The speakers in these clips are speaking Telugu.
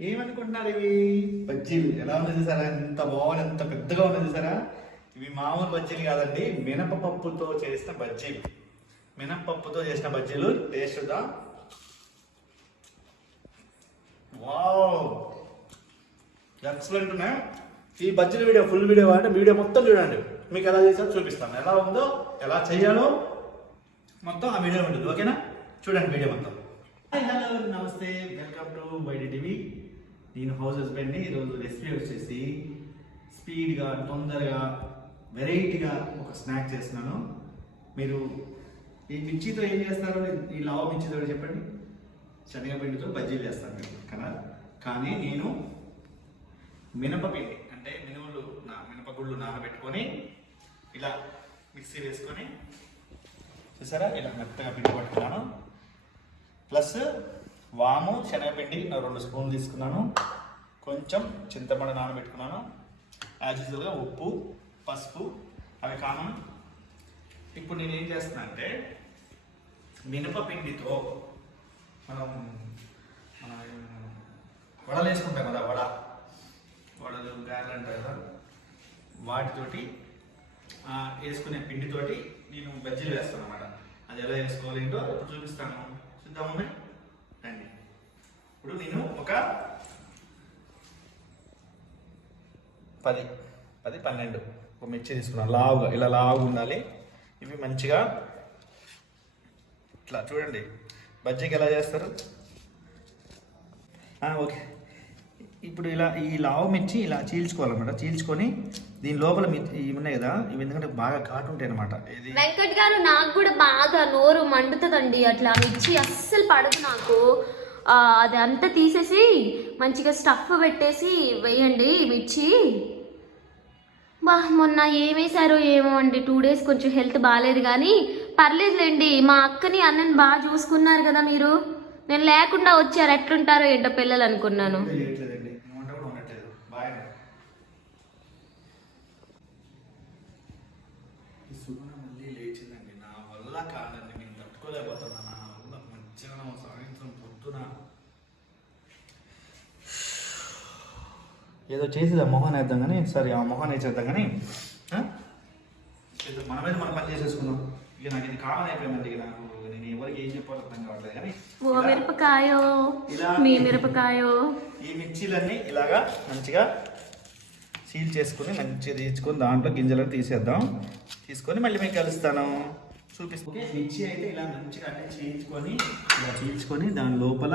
ఏమనుకుంటున్నారు ఇవి? బజ్జీలు. ఎలా ఉన్నది సార్ ఎంత బాగుంది ఎంత పెద్దగా ఉన్నది సారా ఇవి మామూలు బజ్జీలు కాదండి మినపపప్పుతో చేసిన బజ్జీలు. మినపప్పుతో చేసిన బజ్జీలు టేస్ట్ చూద్దాం. వావ్! ఎక్సలెంట్ ఉన్నాయి? ఈ బడ్జెట్ వీడియో ఫుల్ వీడియో అంటే వీడియో మొత్తం చూడండి. మీకు ఎలా చేసారో చూపిస్తాను ఎలా ఉందో ఎలా చేయాలో మొత్తం ఆ వీడియో ఉంటుంది. ఓకేనా? చూడండి వీడియో మొత్తం. హలో నమస్తే. వెల్కమ్ టు వైడి టీవీ నేను హౌస్ హస్బెండ్ని ఈరోజు రెసిపీ వచ్చేసి స్పీడ్గా తొందరగా వెరైటీగా ఒక స్నాక్ చేస్తున్నాను. మీరు ఈ మిర్చితో ఏం చేస్తారు ఈ లావ మిర్చితో చెప్పండి. శనగపిండితో బజ్జీలు చేస్తాను మీరు కదా? కానీ నేను మినపపిండి అంటే మినుములు నా మినపగుళ్ళు నానబెట్టుకొని ఇలా మిక్సీ వేసుకొని చూసారా? ఇలా మెత్తగా పిండి పట్టుకున్నాను. ప్లస్ వాము శనగపిండి నా రెండు స్పూన్లు తీసుకున్నాను. కొంచెం చింతపండు నానబెట్టుకున్నాను. యాజ్ యూజువల్గా ఉప్పు పసుపు అవి కామన్. ఇప్పుడు నేను ఏం చేస్తున్నా అంటే మినపపిండితో మనం మనం వడలు వేసుకుంటాం కదా వడ. వడలు గారెలు అంటారు కదా. వాటితోటి వేసుకునే పిండితోటి నేను బజ్జీలు వేస్తాను అనమాట అది ఎలా వేసుకోవాలి ఏంటో ఇప్పుడు చూపిస్తాను. చూద్దామని రండి. ఇప్పుడు నేను ఒక పది పది పన్నెండు. ఒక మిర్చి తీసుకున్నాను. లావుగా ఇలా లావుగా ఉండాలి. ఇవి మంచిగా ఇట్లా చూడండి. బజ్జీకి ఎలా చేస్తారు? ఓకే. ఇప్పుడు ఇలా ఈ లావు మిర్చి ఇలా చీల్చుకోవాలన్నమాట. చీల్చుకొని దీని లోపల మిర్చి ఇవి ఉన్నాయి కదా ఇవి ఎందుకంటే బాగా ఘాటు ఉంటాయి అనమాట ఇది వెంకట్ గారు నాకు కూడా బాగా నోరు మండుతుందండి. అట్లా మిర్చి అస్సలు పడదు నాకు. అది అంతా తీసేసి మంచిగా స్టఫ్ పెట్టేసి వేయండి మిర్చి. బా మొన్న ఏమేశారో ఏమో అండి. టూ డేస్ కొంచెం హెల్త్ బాగాలేదు కానీ పర్లేదులేండి. మా అక్కని అన్నని బాగా చూసుకున్నారు కదా మీరు. నేను లేకుండా వచ్చారు. ఎట్లుంటారో ఏంటో పిల్లలు అనుకున్నాను ఇంకా చేయట్లేదండి వంట కూడా ఉండట్లేదు బాగా ఈ సుగుణ మళ్ళీ లేచిందండి నా వల్ల కాదండి నేను తట్టుకోలేకపోతున్నా నా వల్ల మధ్యాహ్నం సాయంత్రం పొద్దున ఏదో చేసేదా మొహన్ వేద్దాం కానీ సరే ఆ మొహన్ వేసేద్దాం కానీ మన మీద మనం పని చేసేసుకుందాం. ఇక నాకు ఇది కామన్ అయిపోయిందండి ఇక నాకు నేను ఎవరికి ఏం చెప్పాలో అర్థం కావట్లేదు కానీ ఓ మిరపకాయో మీ మిరపకాయో. ఈ మిర్చీలన్నీ ఇలాగా మంచిగా సీల్ చేసుకుని మంచిగా తీర్చుకొని దాంట్లో గింజలను తీసేద్దాం. తీసుకొని మళ్ళీ మీకు కలుస్తాను. చూపిస్తాను ఓకే మిర్చి అయితే ఇలా మంచిగా అన్ని చీల్చుకొని ఇలా చీల్చుకొని దాని లోపల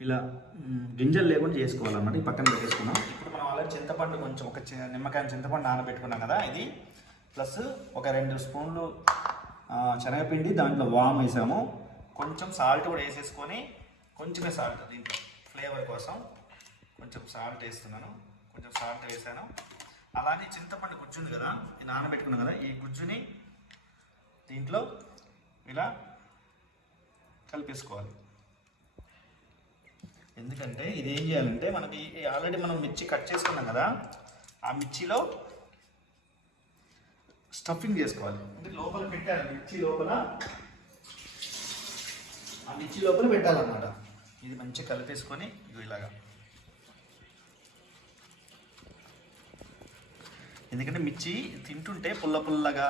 ఇలా గింజలు లేకుండా చేసుకోవాలన్నమాట ఈ పక్కన పెట్టేసుకున్నాం ఇప్పుడు మనం ఆల్రెడీ చింతపండు కొంచెం ఒక నిమ్మకాయ చింతపండు నానబెట్టుకున్నాం కదా ఇది. ప్లస్ ఒక రెండు స్పూన్లు శనగపిండి దాంట్లో వామ్ వేసాము. కొంచెం సాల్ట్ కూడా వేసేసుకొని కొంచెమే సాల్ట్ దీంట్లో ఫ్లేవర్ కోసం. కొంచెం సాల్ట్ వేస్తున్నాను. కొంచెం సాల్ట్ వేసాను. అలానే చింతపండు గుజ్జు ఉంది కదా ఇది నానబెట్టుకున్నాం కదా ఈ గుజ్జుని దీంట్లో ఇలా కలిపేసుకోవాలి. ఎందుకంటే ఇది ఏం చేయాలంటే మనకి ఆల్రెడీ మనం మిర్చి కట్ చేసుకున్నాం కదా ఆ మిర్చిలో స్టఫింగ్ చేసుకోవాలి. అంటే లోపల పెట్టాలి మిర్చి లోపల. ఆ మిర్చి లోపల పెట్టాలన్నమాట. ఇది మంచిగా కలిపేసుకొని ఇగో ఇలాగా. ఎందుకంటే మిర్చి తింటుంటే పుల్ల పుల్లగా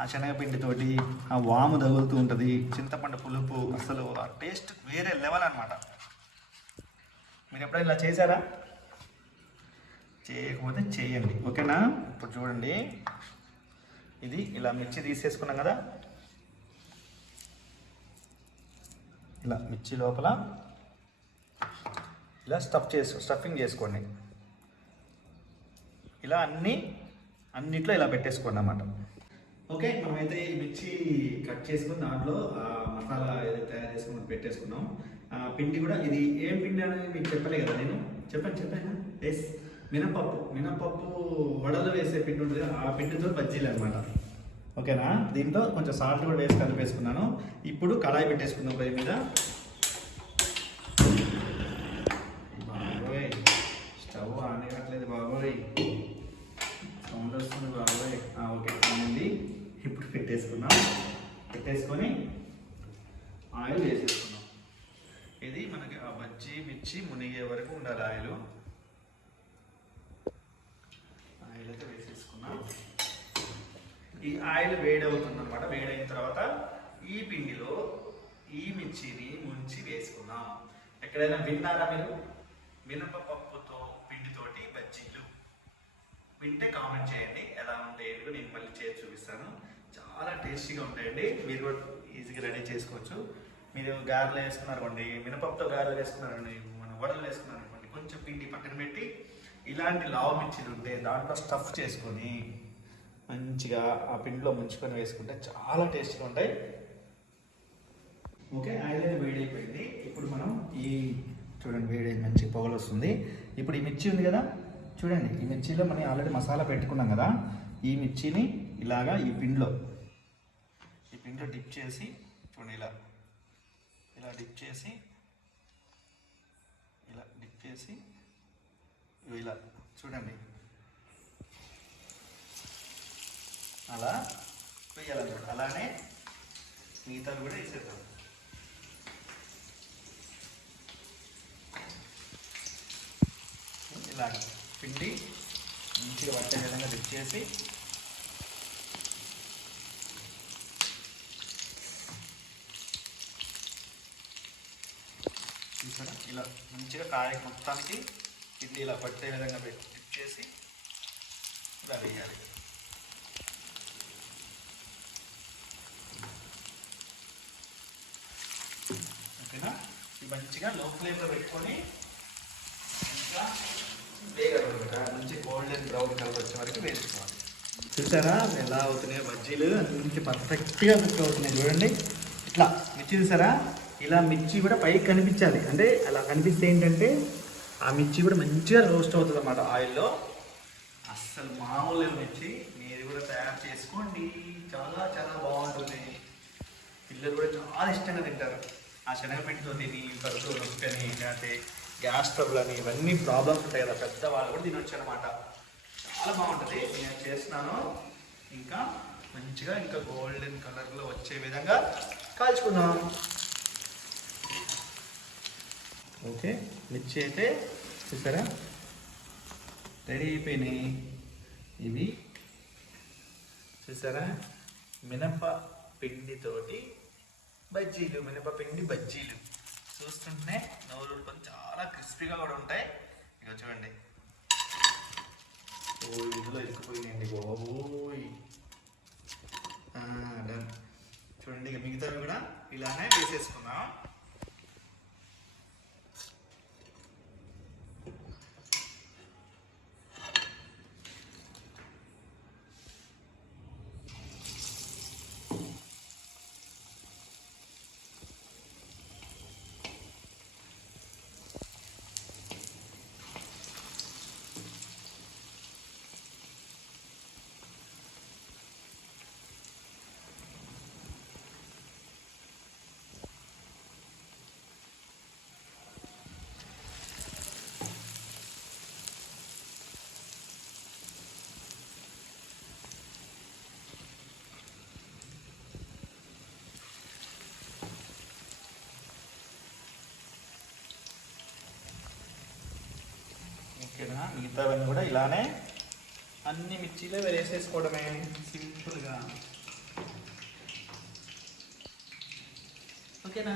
ఆ శనగపిండితోటి ఆ వాము తగులుతూ ఉంటుంది చింతపండు పులుపు అసలు ఆ టేస్ట్ వేరే లెవెల్ అనమాట మీరు ఎప్పుడైనా ఇలా చేశారా? చేయకపోతే చేయండి. ఓకేనా? ఇప్పుడు చూడండి. ఇది ఇలా మిర్చి తీసేసుకున్నాం కదా? ఇలా మిర్చి లోపల ఇలా స్టఫ్ చేసు స్టఫింగ్ చేసుకోండి. ఇలా అన్నీ అన్నిట్లో ఇలా పెట్టేసుకోండి అన్నమాట. ఓకే మనమైతే ఈ మిర్చి కట్ చేసుకుని దాంట్లో మసాలా ఏదైతే తయారు చేసుకుని పెట్టేసుకున్నాం. ఆ పిండి కూడా ఇది ఏం పిండి అనేది మీకు చెప్పలే కదా నేను. చెప్పాను చెప్పాను ఎస్ మినపప్పు. మినపప్పు వడలు వేసే పిండి ఉంటుంది ఆ పిండితో బజ్జీలు అనమాట ఓకేనా? దీంట్లో కొంచెం సాల్ట్ కూడా వేసి కలిపేసుకున్నాను. ఇప్పుడు కళాయి పెట్టేసుకున్నాం పై మీద బాబోయ్ స్టవ్ ఆన్ అవ్వట్లేదు బాబోయ్ సౌండ్ వస్తుంది బాబోయ్ ఆ, ఓకే ఉంది ఇప్పుడు పెట్టేసుకున్నాం పెట్టేసుకొని ఆయిల్ వేసేసుకున్నాం. ఇది మనకి ఆ బజ్జీ మిర్చి మునిగే వరకు ఉండాలి ఆయిల్. ఆయిల్ అయితే వేసేసుకున్నాం. ఈ ఆయిల్ వేడవుతుంది అనమాట వేడైన తర్వాత ఈ పిండిలో ఈ మిర్చిని ముంచి వేసుకున్నాం ఎక్కడైనా విన్నారా మీరు? మినపపప్పుతో పిండితోటి బజ్జీలు. వింటే కామెంట్ చేయండి. ఎలా ఉంటాయి ఏంటో నేను మళ్ళీ చేసి చూపిస్తాను. చాలా టేస్టీగా ఉంటాయండి. మీరు కూడా ఈజీగా రెడీ చేసుకోవచ్చు. మీరు గారెలు వేసుకున్నారనుకోండి మినపప్పుతో గారెలు వేసుకున్నారండి మన వడలు వేసుకున్నారనుకోండి కొంచెం పిండి పక్కన పెట్టి ఇలాంటి లావు మిర్చిలు ఉంటే దాంట్లో స్టఫ్ చేసుకొని మంచిగా ఆ పిండిలో ముంచుకొని వేసుకుంటే చాలా టేస్ట్గా ఉంటాయి. ఓకే ఆయిల్ అయితే వేడి అయిపోయింది ఇప్పుడు మనం ఈ చూడండి వేడి మంచి పొగలు వస్తుంది. ఇప్పుడు ఈ మిర్చి ఉంది కదా చూడండి ఈ మిర్చిలో మనం ఆల్రెడీ మసాలా పెట్టుకున్నాం కదా ఈ మిర్చిని ఇలాగా ఈ పిండిలో ఈ పిండిలో డిప్ చేసి చూడండి ఇలా ఇలా డిప్ చేసి ఇలా డిప్ చేసి ఇలా చూడండి. అలా వేయాలన్నమాట. అలానే మిగతాలు కూడా వేసేద్దాం. ఇలా పిండి మంచిగా పట్టే విధంగా డిప్ చేసి చూసారా ఇలా మంచిగా కాయ మొత్తానికి పిండి ఇలా పట్టే విధంగా పెట్టేసి చేసి ఇలా వేయాలి. ఓకేనా? ఇవి మంచిగా లో ఫ్లేమ్లో పెట్టుకొని ఇంకా వేగలమాట మంచి గోల్డెన్ బ్రౌన్ కలర్ వచ్చే వరకు వేసుకోవాలి. చూసారా? ఎలా అవుతున్నాయి బజ్జీలు. అన్ని పర్ఫెక్ట్గా కుక్ అవుతున్నాయి చూడండి. ఇట్లా మిర్చి చూసారా? ఇలా మిర్చి కూడా పైకి కనిపించాలి. అంటే అలా కనిపిస్తే ఏంటంటే ఆ మిర్చి కూడా మంచిగా రోస్ట్ అవుతుంది అన్నమాట ఆయిల్లో. అస్సలు మామూలు మిర్చి. మీరు కూడా తయారు చేసుకోండి. చాలా చాలా బాగుంటుంది. పిల్లలు కూడా చాలా ఇష్టంగా తింటారు. ఆ శనగపిండితో తిని కడుపు నొప్పి అని లేకపోతే గ్యాస్ ట్రబుల్ అని ఇవన్నీ ప్రాబ్లమ్స్ ఉంటాయి కదా పెద్ద వాళ్ళు కూడా తినొచ్చు అనమాట చాలా బాగుంటుంది. నేను చేస్తున్నాను. ఇంకా మంచిగా ఇంకా గోల్డెన్ కలర్లో వచ్చే విధంగా కాల్చుకున్నాను ఓకే మిర్చి అయితే చూసారా? రెడీ అయిపోయినాయి. ఇవి చూసారా? మినప పిండితోటి బజ్జీలు మినప పిండి బజ్జీలు. చూస్తుంటే నోరు కొంచెం చాలా క్రిస్పీగా కూడా ఉంటాయి. ఇక చూడండి. ఓ ఇందులో ఇరుక్కుపోయినాయండి బాబోయ్. ఆ, చూడండి ఇక మిగతావి కూడా ఇలానే వేసేసుకుందాం ఓకేనా మిగతావన్నీ కూడా ఇలానే అన్ని మిర్చీలో వేసేసుకోవడమే సింపుల్గా. ఓకేనా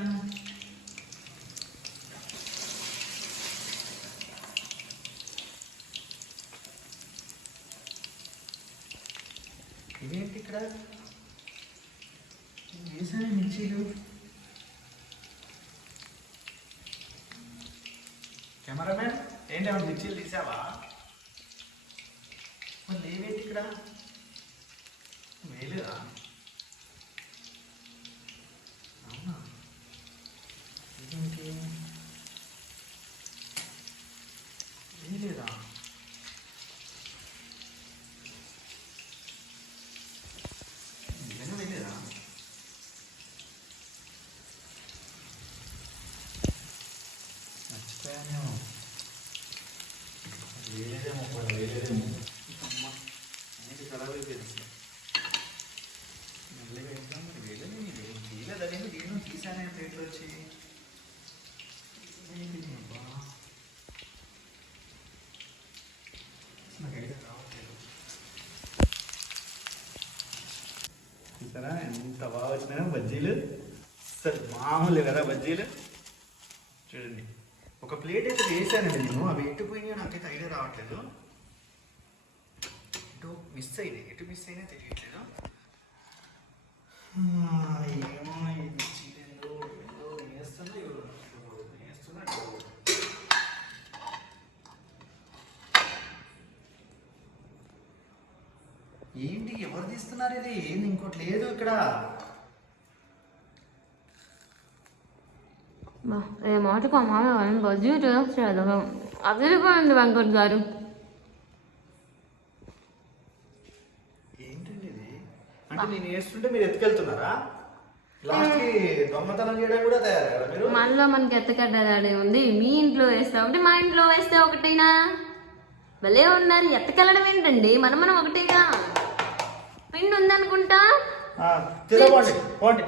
ఇవేంటి ఇక్కడ? వేసానే మిర్చీలు. కెమెరామెన్ ఏంటి ఆవిడ మిర్చీలు తీసావా? లేవేంటి ఇక్కడ? నేను తీసానే ప్లేట్లో వచ్చి చూసారా? ఎంత బాగా వచ్చినాయో బజ్జీలు. సరే మామూలు కదా బజ్జీలు. చూడండి. ఒక ప్లేట్ అయితే వేసానండి నేను. అవి ఎట్టుపోయినా నాకైతే ఐడియా రావట్లేదు. ఎటు మిస్ అయినాయి? ఎటు మిస్ అయినా తెలియట్లేదు. తీస్తున్నారు ఇది ఇంకోటి లేదు ఇక్కడ. ఏ మాటకు ఆ బజ్జీ అదిరిపోయింది వెంకట్ గారు. ఏంటండి ఇది? అంటే నేను వేస్తుంటే మీరు ఎత్తుకెళ్తున్నారా? మనలో మనకి ఎత్తకడ్డాడే ఉంది. మీ ఇంట్లో వేస్తే ఒకటి మా ఇంట్లో వేస్తే ఒకటేనా? భలే ఉన్నారు. ఎత్తకెళ్ళడం ఏంటండి? మనం మనం ఒకటేగా పిండి ఉందనుకుంటా పోండి.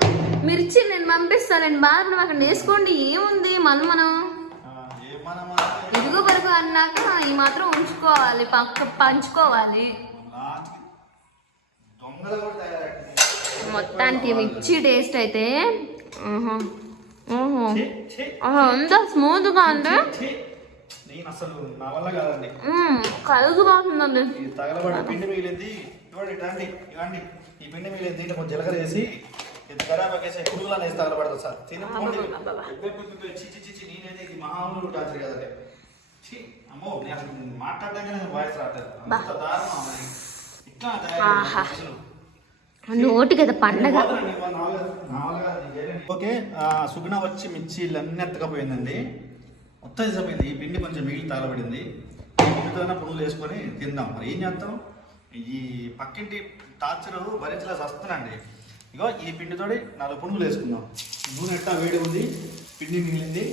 మిర్చి నేను పంపిస్తానండి బాగా అక్కడ వేసుకోండి ఏముంది మనం? మనం ఇరుగు పరుగు అన్నాక ఈ మాత్రం ఉంచుకోవాలి పక్క పంచుకోవాలి. మొత్తానికి మిర్చి టేస్ట్ అయితే ఎంత స్మూత్గా ఉంది? ఛీ. పిండి మిగిలింది ఇవ్వండి ఈ పిండి మిగిలింది దీంట్లో కొంచెం జీలకర్ర వేసి ఇది కరాబ్ వేసి పురుగులను వేసి తగలబడదు సార్. తినపోండి అబ్బబ్బబ్బ. చి చి చి చి నేనైతే ఇది మామూలు టార్చర్ కదండి. అమ్మో నేను అసలు మాట్లాడడానికి నాకు వాయిస్ రావట్లేదు. అంత దారుణం అమ్మని. ఇట్లా. తయారు పండగ. ఓకే సుగుణ వచ్చి మిర్చీలన్నీ ఎత్తకపోయిందండి. మొత్తం ఈ పిండి కొంచెం మిగిలి తాగబడింది ఈ పిండితోనే పునుగులు వేసుకొని తిందాం. మరి ఏం చేస్తాం? ఈ పక్కింటి టార్చర్ భరించలేసి వస్తున్నాండి ఇగో ఈ పిండితోటి నాలుగు పునుగులు వేసుకుందాం. నూనె ఎట్టా వేడి ఉంది పిండి మిగిలింది.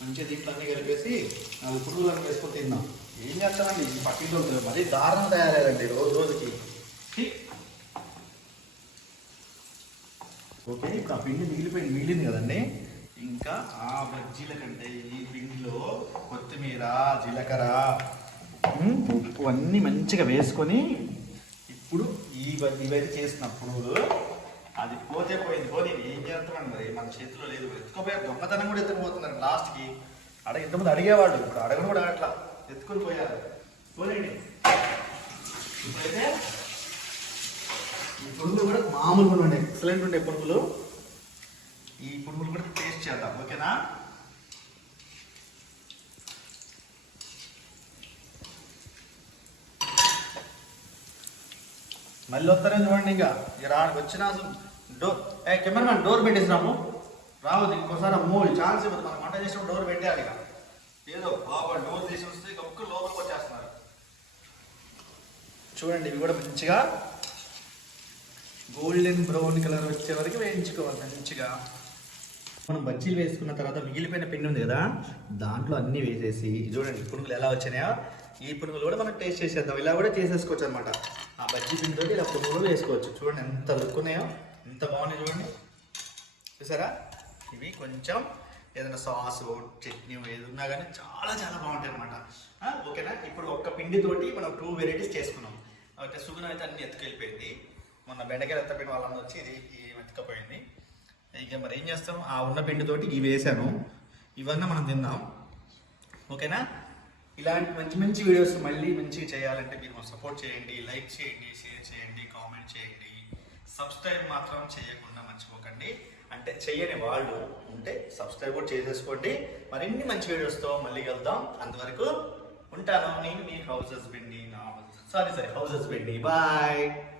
మంచిగా దీంట్లో అన్నీ కలిపేసి నాలుగు పునుగులు అన్నీ వేసుకొని తిందాం. ఏం చేస్తామండి? ఈ పక్కింటి మరీ దారుణం తయారయ్యారండి రోజు రోజుకి. ఓకే ఇప్పుడు ఆ పిండి మిగిలిపోయింది మిగిలింది కదండి. ఇంకా ఆ బజ్జీల కంటే ఈ పిండిలో కొత్తిమీర జీలకర్ర ఉప్పు అన్నీ మంచిగా వేసుకొని ఇప్పుడు ఈ బ- ఇవైతే చేసినప్పుడు అది పోతే పోయింది. పోనీ ఏం చేస్తున్నాను మరి? మన చేతిలో లేదు ఎత్తుకోపోయారు దొంగతనం కూడా ఎత్తుకుపోతున్నారు లాస్ట్కి. అడగ ఇంతకుముందు అడిగేవాళ్ళు. ఇప్పుడు అడగను కూడా అట్లా ఎత్తుకొని పోయారు. పోలేండి ఇప్పుడైతే ఈ పురుగులు కూడా మామూలుగా ఉండే ఎక్సలెంట్ ఉండే పురుగులు. ఈ పురుగులు కూడా టేస్ట్ చేద్దాం. ఓకేనా? మళ్ళీ వస్తారని చూడండి ఇంకా. ఇక రానికి వచ్చిన డోర్ ఏ కెమెరామెన్ డోర్ పెట్టేసినాము. రావద్దు ఇంకోసారి అమ్మో ఛాన్స్ ఇవ్వదు మనం వంట చేసినప్పుడు డోర్ పెట్టాలి ఇక. ఏదో బాబా డోర్ తీసి వస్తే ఇక ఒక్క లోపలికి వచ్చేస్తున్నారు. చూడండి ఇవి కూడా మంచిగా. గోల్డెన్ బ్రౌన్ కలర్ వచ్చే వరకు వేయించుకోవాలి మంచిగా. మనం బజ్జీలు వేసుకున్న తర్వాత మిగిలిపోయిన పిండి ఉంది కదా దాంట్లో అన్నీ వేసేసి చూడండి పునుగులు ఎలా వచ్చినాయో ఈ పునుగులు కూడా మనం టేస్ట్ చేసేద్దాం. ఇలా కూడా చేసేసుకోవచ్చు అనమాట ఆ బజ్జీ పిండితో ఇలా పునుగులు వేసుకోవచ్చు. చూడండి ఎంత లుక్ ఉన్నాయో ఎంత బాగున్నాయి చూడండి. చూసారా? ఇవి కొంచెం ఏదైనా సాస్ చట్నీ ఏది ఉన్నా కానీ చాలా చాలా బాగుంటాయి అనమాట ఓకేనా? ఇప్పుడు ఒక్క పిండితోటి మనం టూ వెరైటీస్ చేసుకున్నాం. ఓకే సుగుణం అయితే అన్ని ఎత్తుకెళ్ళిపోయింది. మొన్న బెండకాయలు ఎత్తపోయిన వాళ్ళందరూ వచ్చి ఇది ఎత్తుకపోయింది ఇక మరి ఏం చేస్తాం? ఆ ఉన్న పిండితోటి ఇవి వేసాను. ఇవన్నీ మనం తిందాం. ఓకేనా? ఇలాంటి మంచి మంచి వీడియోస్ మళ్ళీ మంచిగా చేయాలంటే మీరు సపోర్ట్ చేయండి లైక్ చేయండి షేర్ చేయండి కామెంట్ చేయండి. సబ్స్క్రైబ్ మాత్రం చేయకుండా మర్చిపోకండి. అంటే చేయని వాళ్ళు ఉంటే సబ్స్క్రైబ్ కూడా చేసేసుకోండి. మరిన్ని మంచి వీడియోస్తో మళ్ళీ వెళ్దాం అంతవరకు ఉంటాను. నేను మీ హౌస్ హస్బెండ్ని నా sorry sorry house husband bye